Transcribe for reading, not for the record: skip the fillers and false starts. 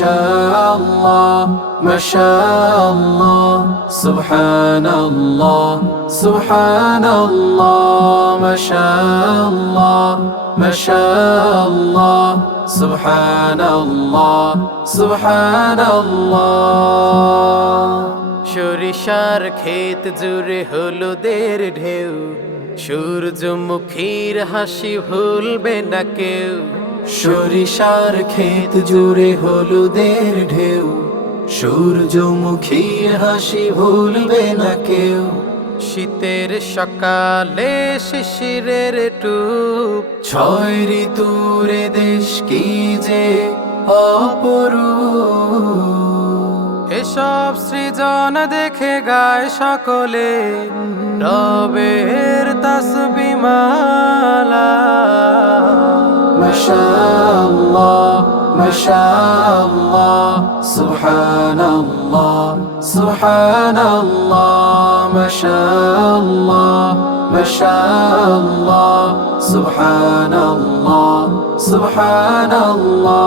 মাশাআল্লাহ মাশাআল্লাহ সুবহানাল্লাহ সুবহানাল্লাহ মাশাআল্লাহ মাশাআল্লাহ সুবহানাল্লাহ সুবহানাল্লাহ। সরিষার ক্ষেত জুড়ে হলুদের ঢেউ, সূর্যমুখীর হাসি ভুলবে না কেউ। সরিষার ক্ষেত জুড়ে হলুদের ঢেউ, সূর্যমুখীর হাসি ভুলবে না কেউ। শীতের সকালে শিশিরের টুপ, ছয় ঋতুর দেশ কি যে অপরূপ। এসব সৃজন দেখে গায় সকলে রবের তাসবিহ মালা। মাশাআল্লাহ মাশাআল্লাহ সুবহানাল্লাহ সুবহানাল্লাহ মাশাআল্লাহ মাশাআল্লাহ সুবহানাল্লাহ সুবহানাল্লাহ।